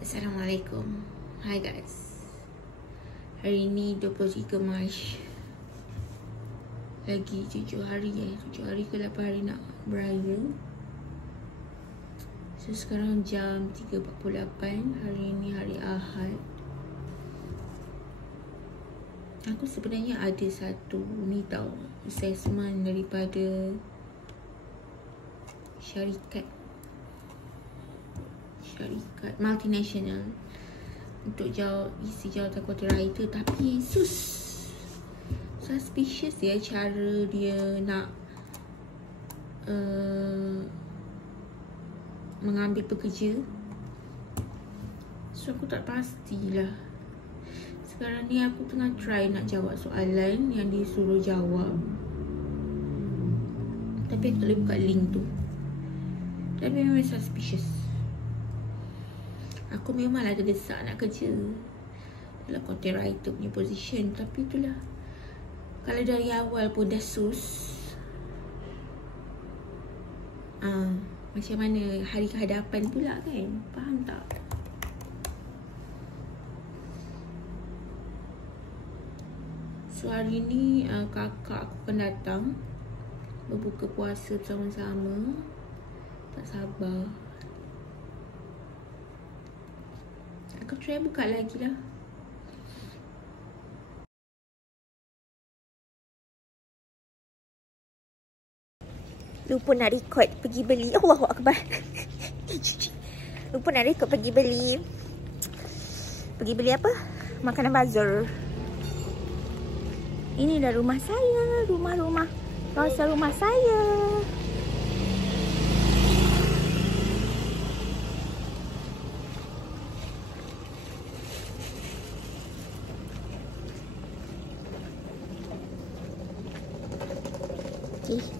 Assalamualaikum. Hai guys. Hari ni 23 Mac. Lagi 7 hari 7 hari ke 8 hari nak beraya. So sekarang jam 3.48. Hari ni hari Ahad. Aku sebenarnya ada satu ni tau, assessment daripada syarikat multinational untuk isi jawatan copywriter, tapi suspicious dia cara dia nak mengambil pekerja. So aku tak pastilah. Sekarang ni aku tengah try nak jawab soalan yang dia suruh jawab, tapi aku tak boleh buka link tu. Tapi memang suspicious. Aku memanglah terdesak nak kerja dalam content writer punya position, tapi itulah, kalau dari awal pun dah macam mana hari kehadapan pula kan? Faham tak? So hari ni kakak aku akan datang berbuka puasa bersama-sama. Tak sabar. Aku try buka lagi lah. Lupa nak record pergi beli. Allahu Akbar. Lupa nak record pergi beli. Pergi beli apa? Makanan bazar. Ini dah rumah saya. Rumah. Kawasan rumah saya.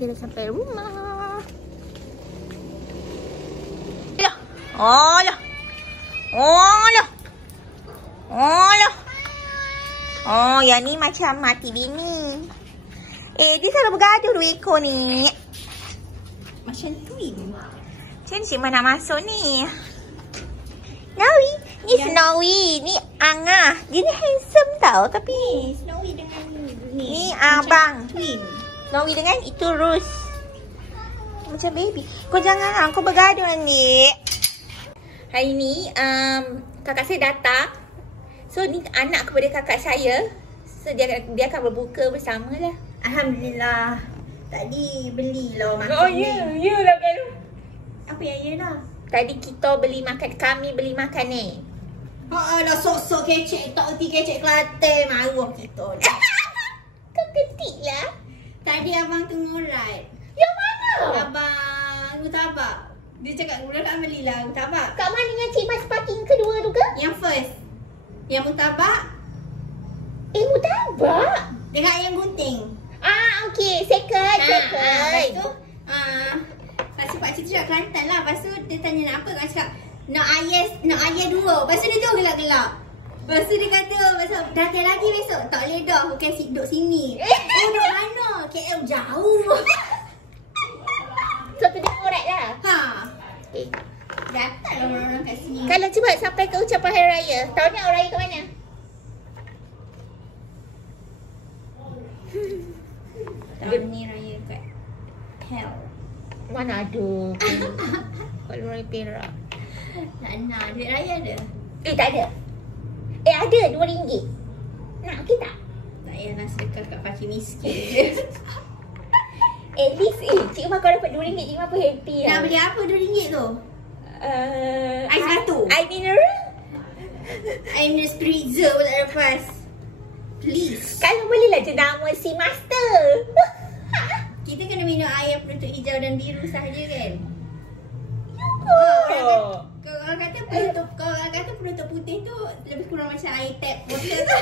Dia dah sampai rumah. Alah. Oh, yang ni macam mati bini. Dia selalu bergaduh dua ekor ni. Macam twin. Macam cik mana masuk ni? Snowy. Ni Snowy. Ni Angah. Dia ni handsome tau. Tapi Snowy dengan ni abang. Twin. Snowy dengan itu Rus. Macam baby. Kau janganlah, kau bergaduh nanti. Hari ni kakak saya datang. So ni anak kepada kakak saya. So dia akan berbuka bersama lah. Alhamdulillah. Tadi belilah makan. Oh ya lah kan. Apa yang ya lah? Tadi kami beli makan ni. Dah sok-sok kecek. Tak erti kecek Kelantan. Maruah kita. Kau ketik lah. Tadi abang tengah urat. Yang mana? Abang Mutabak. Dia cakap bulan tak belilah Mutabak. Kat mana yang Cik Mas parking kedua tu ke? Yang first. Yang Mutabak. Mutabak? Dengan yang gunting. Okey. Second. Lepas tu Lepas tu pakcik tu cakap Kelantan lah. Lepas tu dia tanya nak apa. Kak cakap nak ayah dua. Lepas tu dia tu gelak-gelak. Lepas tu dia kata datang lagi besok. Tak boleh dah. Bukan duduk sini. Duduk mana? KL jauh. So tu dia urat lah. Datanglah orang-orang kat sini. Kalau cuba sampai ke ucapan Hari Raya. Tahun ni Hari Raya ke mana? Tahun ni raya kat KL. Mana ada. Kalau Raya Perak. Nak duit raya ada? Tak ada. Ada RM2. Nak okey tak? Tak payah nak sedekah kat fakir miskin. At least Cik Umar kau dapat RM2, Cik Umar pun happy lah. Nak beli apa RM2 tu? Ais batu. Air mineral. Air mineral spritzer pun tak lepas. Please. Kalau bolehlah jenama si Master. Kita kena minum air penutup hijau dan biru sahaja kan? Kalau kata penutup putih tu lebih kurang macam air tap water tu.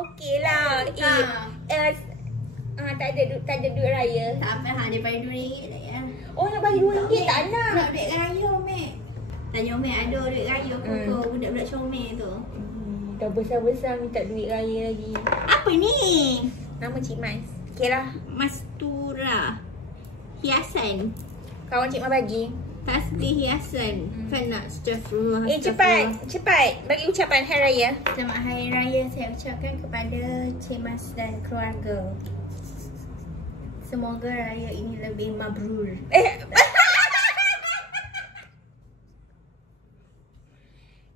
Okey lah. Tak ada duit raya. Tak apa daripada RM2 tak ya. Oh nak bagi RM2 tak nak. Nak duit raya Mek. Tanya Mek ada duit raya ke budak-budak comel tu. Dah besar-besar minta duit raya lagi. Apa ni? Nama Cik Mas. Okey lah. Mastura. Hiasan. Kawan Cik Mas bagi. Tasbih hiasan. Kan nak astagfirullah. Cepat bagi ucapan Hari Raya. Selamat Hari Raya saya ucapkan kepada Cik Mas dan keluarga. Semoga raya ini lebih mabrur.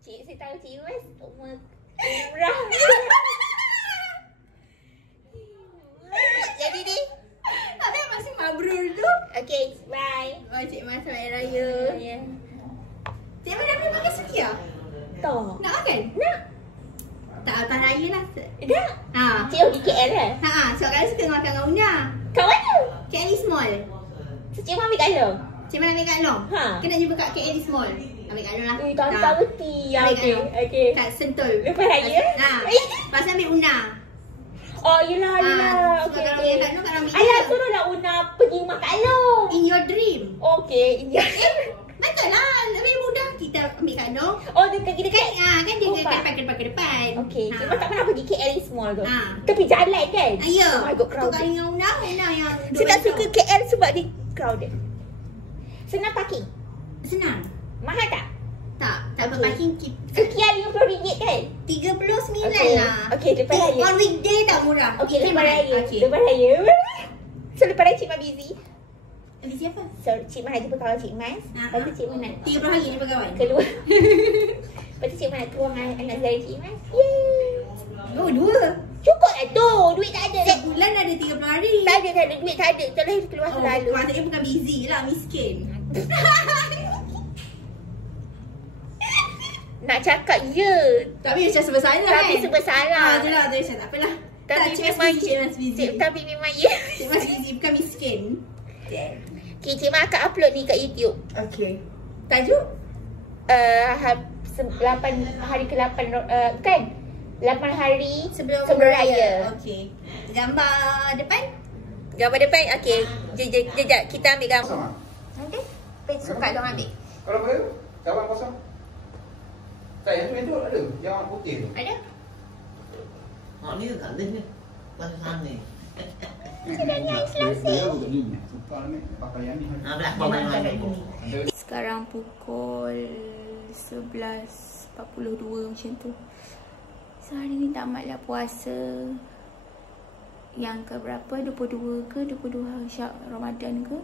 Cik, saya tahu Cik Mas umrah. Jadi ni. Ada yang masih mabrur tu. Okay, bye. Oh, Cik Mas Hari Raya. Cik Mas dah boleh makan sekia? Tak. Nak makan? Nak. Tak atas raya lah. Dah. Ha. Cik pergi KL lah. Sebab kali suka makan dengan Una. Kat mana? KL Mall. So, Cik Mas ambil kat long? Cik Mas ambil kat Long. Ha. Kena jumpa kat KL Mall. Ambil kat Long lah. Tak berti. Okay. Kat Sentul. Lepas raya? Lepas ambil Una. Oh, yelah. Sebab kalau Okay. yang kat Long, kat ambil Ayah dia. suruhlah Una pergi rumah kat long. In your dream. Okay. Betul lah. Lebih mudah kita ambil kat Long. Oh, dekat dekat. Kan dia Nampak? ke depan. Okay. Cik Mas tak pernah pergi KL Mall tu. Ha. Tepi jalan kan? Ya. Oh my god, Tu crowded. kali dengan Una yang Saya tak suka KL sebab dia crowded. Senang parking? Senang. Mahal tak? Tak Okay. berparking Sekian RM50 kan? 39 Okay. lah. Okay, lepas raya. On weekday tak murah. Okay, Weekday lepas mahal. raya. Okay. Lepas raya. So, lepas raya Cik Mas busy. Habis siapa? So, Cik Mas jumpa kawan Cik Mas. Lepas tu Cik Mas nak 30 hari ni pegawai. keluar. Lepas tu Cik Mas nak keluar dengan anak saudara Cik Mas. Yeay. Oh, 2. Cukup lah tu. Duit tak ada. Sebulan ada 30 hari. Tak ada. Duit tak ada. Itulah keluar selalu. Maksudnya bukan busy lah, miskin. Nak cakap je. Tapi macam sebesalah kan? Tapi sebesalah. Tu lah, macam tak apalah. Tapi Cik memang Mas busy, Cik Mas busy. Tapi memang ya. Cik Mas busy, bukan miskin. Okay, Cik Mas akan upload ni kat YouTube. Okay. Tajuk? 8 hari ke-8 kan? 8 hari Sebelum raya. Okay. Gambar depan? Gambar depan. Okay. Jejak kita ambil gambar. Okay. Besok Kak Long ambil. Kalau boleh tu, cawan kosong. Tak, yang tu ada. Yang putih tu. Ada? Ni kat ni. Pasal sana ni. Dia bukan ni. Suka ni. Pakai yang ni. Belakang mana? Sekarang pukul 11.42 macam tu. So hari ni tamatlah puasa yang ke berapa? 22 ke 22 Ramadan ke?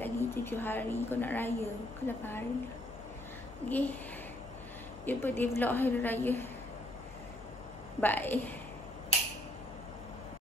Lagi 7 hari kau nak raya ke 8 hari dah. Okay. Jumpa di vlog hari raya. Bye.